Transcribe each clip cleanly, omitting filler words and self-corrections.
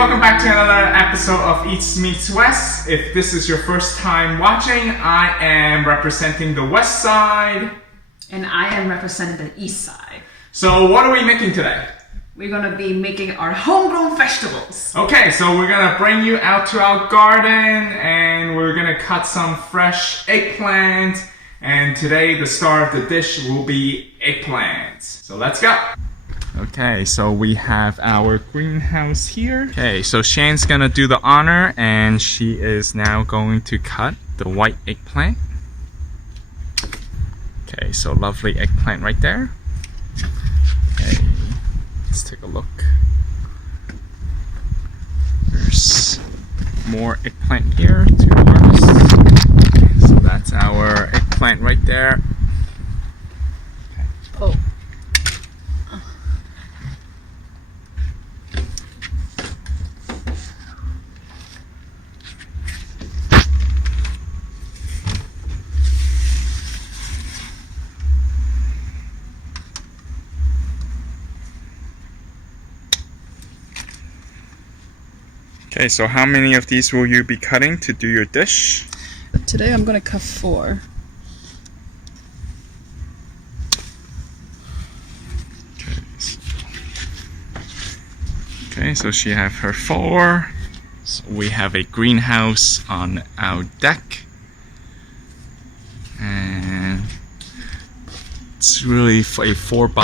welcome back to another episode of East Meets West. If this is your first time watching, I am representing the west side. And I am representing the east side. So what are we making today? We're going to be making our homegrown vegetables. Okay, so we're going to bring you out to our garden and we're going to cut some fresh eggplant. And today the star of the dish will be eggplants. So let's go. Okay, so we have our greenhouse here. Okay, so Shan's gonna do the honor and she is now going to cut the white eggplant. Okay, so lovely eggplant right there. Okay, let's take a look. There's more eggplant here to harvest. So that's our eggplant right there. Okay. Oh. Okay, so how many of these will you be cutting to do your dish? Today I'm going to cut 4. Okay, so she have her 4. So we have a greenhouse on our deck. And it's really a 4 foot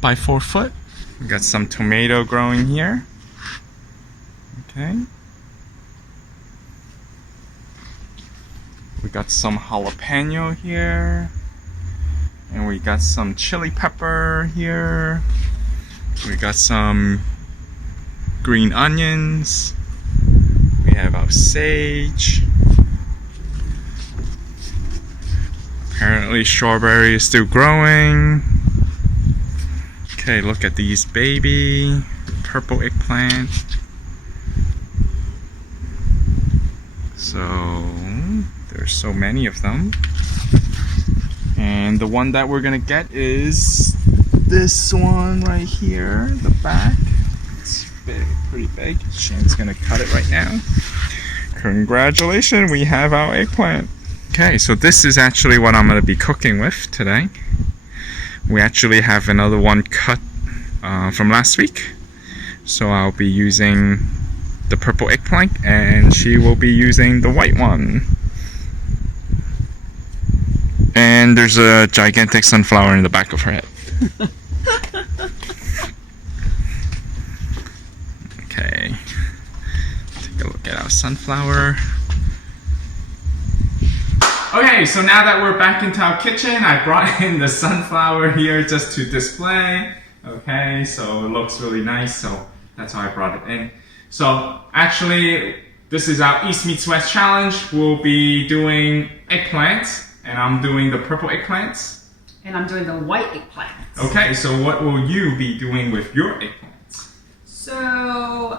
by 4 foot. We got some tomato growing here. Okay. We got some jalapeno here. And we got some chili pepper here. We got some green onions. We have our sage. Apparently strawberry is still growing. Okay, look at these baby purple eggplant. So there's so many of them. And the one that we're gonna get is this one right here, the back. It's big, pretty big. Shane's gonna cut it right now. Congratulations, we have our eggplant. Okay, so this is actually what I'm gonna be cooking with today. We actually have another one cut from last week. So I'll be using the purple eggplant and she will be using the white one. And there's a gigantic sunflower in the back of her head. Okay, take a look at our sunflower. Okay, so now that we're back into our kitchen, I brought in the sunflower here just to display. Okay, so it looks really nice, so that's why I brought it in. So actually, this is our East Meets West challenge. We'll be doing eggplant, and I'm doing the purple eggplants. And I'm doing the white eggplant. Okay, so what will you be doing with your eggplants? So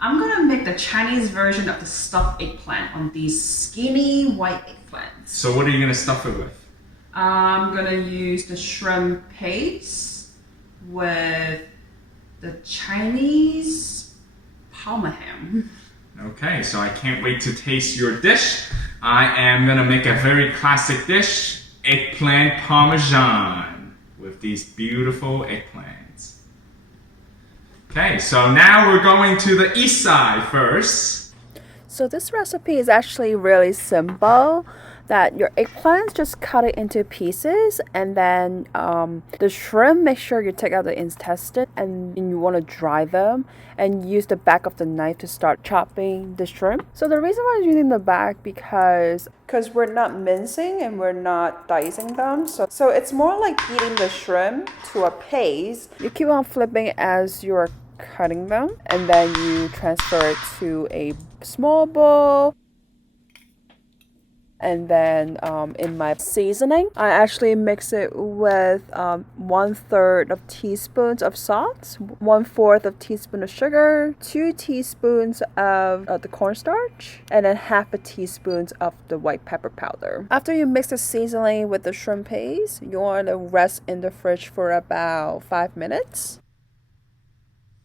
I'm going to make the Chinese version of the stuffed eggplant on these skinny white eggplants. So what are you going to stuff it with? I'm going to use the shrimp paste with the Chinese Parmesan. Okay, so I can't wait to taste your dish. I am gonna make a very classic dish, eggplant parmesan, with these beautiful eggplants. Okay, so now we're going to the east side first. So this recipe is actually really simple. That your eggplants, just cut it into pieces, and then the shrimp, make sure you take out the intestine and you want to dry them and use the back of the knife to start chopping the shrimp. So the reason why I'm using the back because we're not mincing and we're not dicing them, so it's more like beating the shrimp to a paste. You keep on flipping as you're cutting them, and then you transfer it to a small bowl. And then in my seasoning, I actually mix it with 1/3 of teaspoons of salt, 1/4 of teaspoon of sugar, 2 teaspoons of the cornstarch, and then 1/2 teaspoon of the white pepper powder. After you mix the seasoning with the shrimp paste, you want to rest in the fridge for about 5 minutes.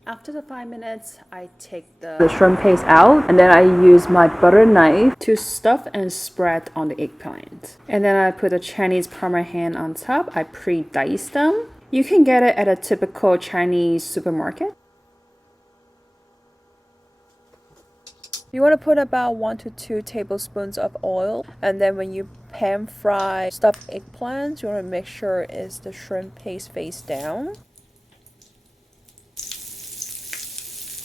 After the 5 minutes, I take the shrimp paste out and then I use my butter knife to stuff and spread on the eggplant. And then I put the Chinese Parmesan on top. I pre-dice them. You can get it at a typical Chinese supermarket. You want to put about 1 to 2 tablespoons of oil, and then when you pan fry stuffed eggplants, you want to make sure it's the shrimp paste face down.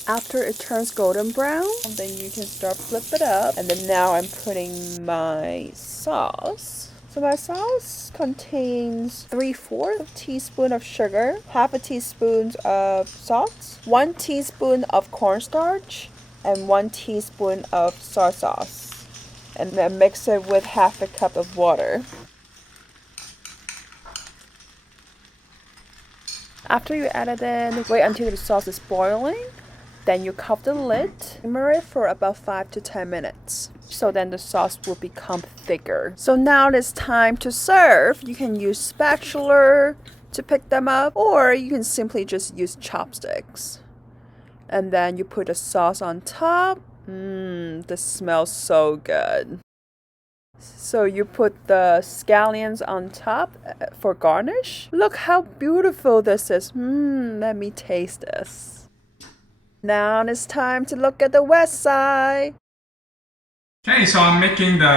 After it turns golden brown, then you can start flip it up. And then now I'm putting my sauce. So my sauce contains 3/4 teaspoon of sugar, half a teaspoon of salt, 1 teaspoon of cornstarch, and 1 teaspoon of soy sauce. And then mix it with half a cup of water. After you add it in, wait until the sauce is boiling. Then you cover the lid, simmer it for about 5 to 10 minutes. So then the sauce will become thicker. So now it's time to serve. You can use spatula to pick them up, or you can simply just use chopsticks. And then you put the sauce on top. This smells so good. So you put the scallions on top for garnish. Look how beautiful this is. Let me taste this. Now it's time to look at the west side. Okay, so I'm making the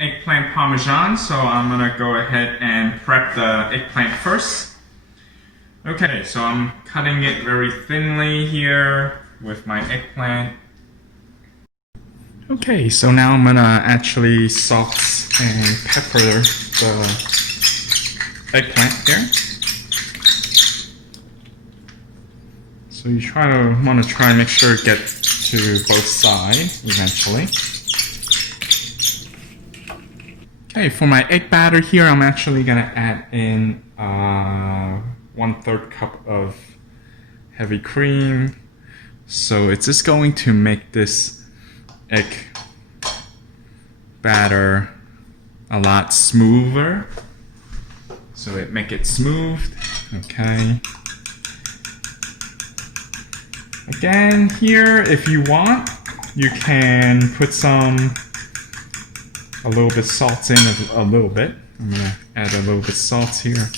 eggplant parmesan, so I'm gonna go ahead and prep the eggplant first. Okay, so I'm cutting it very thinly here with my eggplant. Okay, so now I'm gonna actually salt and pepper the eggplant here. So you want to try and make sure it gets to both sides eventually. Okay, for my egg batter here, I'm actually gonna add in 1/3 cup of heavy cream. So it's just going to make this egg batter a lot smoother. So it make it smooth. Okay. Again, here, if you want, you can put a little bit salt in a little bit. I'm gonna add a little bit salt here.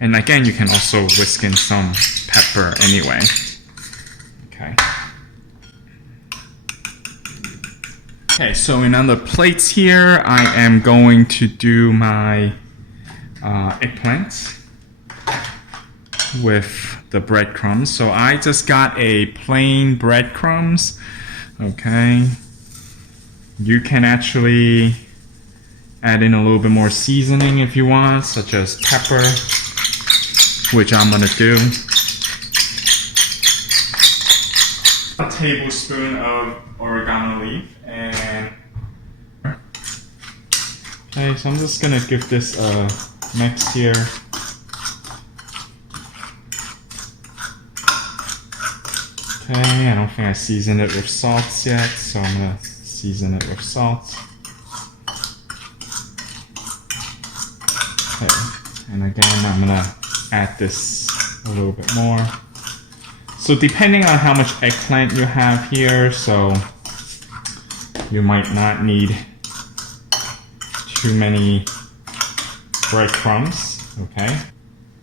And again, you can also whisk in some pepper anyway. Okay. Okay, so in other plates here, I am going to do my eggplant with the breadcrumbs. So I just got a plain breadcrumbs. Okay. You can actually add in a little bit more seasoning if you want, such as pepper, which I'm gonna do. A tablespoon of oregano leaf and okay, so I'm just gonna give this a mix here. Okay, I don't think I seasoned it with salt yet, so I'm gonna season it with salt. Okay, and again, I'm gonna add this a little bit more. So depending on how much eggplant you have here, so you might not need too many breadcrumbs, okay?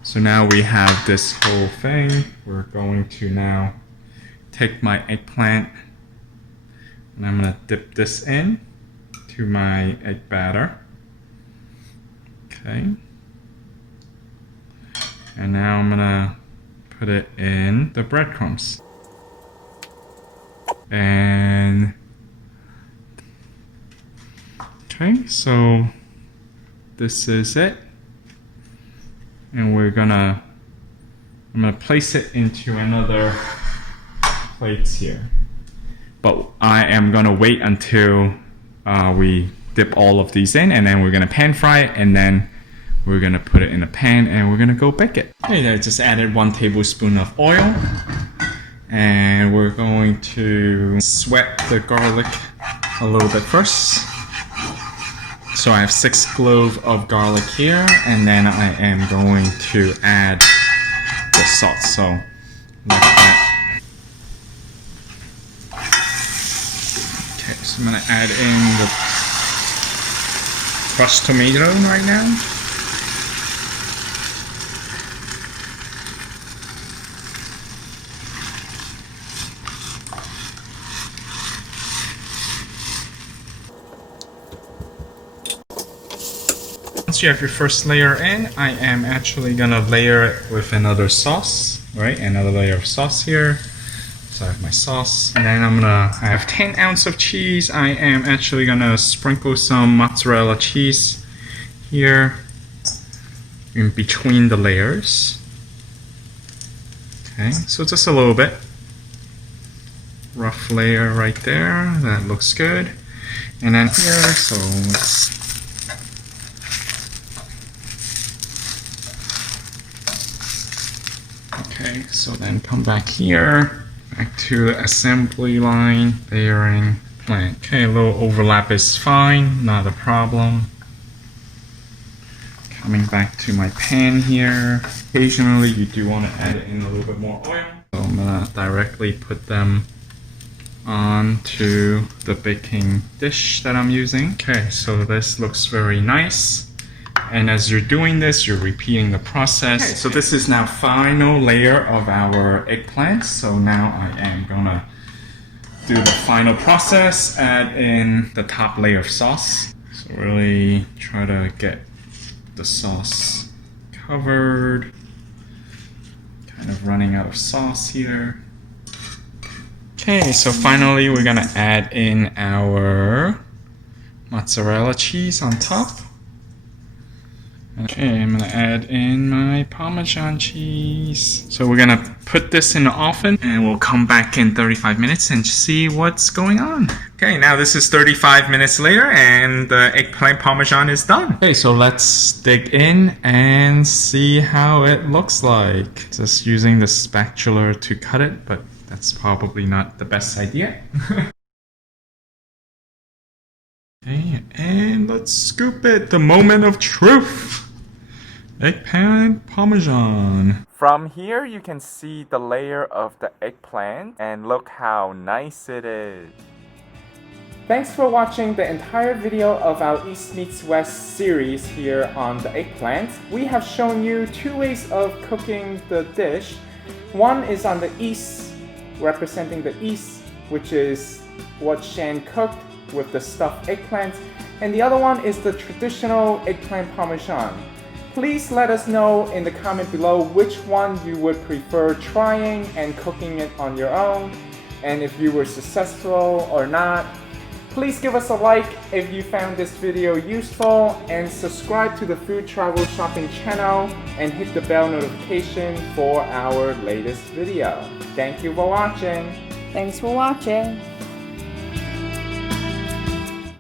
So now we have this whole thing. We're going to now take my eggplant and I'm gonna dip this in to my egg batter. Okay. And now I'm gonna put it in the breadcrumbs. And okay, so this is it. And I'm gonna place it into another plates here, but I am gonna wait until we dip all of these in, and then we're gonna pan fry it, and then we're gonna put it in a pan and we're gonna go bake it. Okay, I just added 1 tablespoon of oil, and we're going to sweat the garlic a little bit first. So I have 6 cloves of garlic here, and then I am going to add the salt. So like that. Okay, so I'm gonna add in the crushed tomato right now. Once you have your first layer in, I am actually gonna layer it with another sauce, right? Another layer of sauce here. So I have my sauce, and then I have 10 ounces of cheese. I am actually gonna sprinkle some mozzarella cheese here in between the layers. Okay, so just a little bit. Rough layer right there, that looks good. And then here, so let's okay, so then come back here, back to the assembly line, layering plant. Okay, a little overlap is fine, not a problem. Coming back to my pan here. Occasionally you do want to add in a little bit more oil. So I'm gonna directly put them onto the baking dish that I'm using. Okay, so this looks very nice. And as you're doing this, you're repeating the process. Okay, so this is now final layer of our eggplant. So now I am gonna do the final process, add in the top layer of sauce. So really try to get the sauce covered. Kind of running out of sauce here. Okay, so finally we're gonna add in our mozzarella cheese on top. Okay, I'm gonna add in my Parmesan cheese. So we're gonna put this in the oven and we'll come back in 35 minutes and see what's going on. Okay, now this is 35 minutes later and the eggplant Parmesan is done. Okay, so let's dig in and see how it looks like. Just using the spatula to cut it, but that's probably not the best idea. Okay, and let's scoop it. The moment of truth. Eggplant Parmesan. From here you can see the layer of the eggplant and look how nice it is. Thanks for watching the entire video of our East Meets West series here on the eggplant. We have shown you two ways of cooking the dish. One is on the east, representing the east, which is what Shan cooked with the stuffed eggplant, and the other one is the traditional eggplant Parmesan. Please let us know in the comment below which one you would prefer trying and cooking it on your own, and if you were successful or not. Please give us a like if you found this video useful, and subscribe to the Food Travel Shopping channel and hit the bell notification for our latest video. Thank you for watching. Thanks for watching.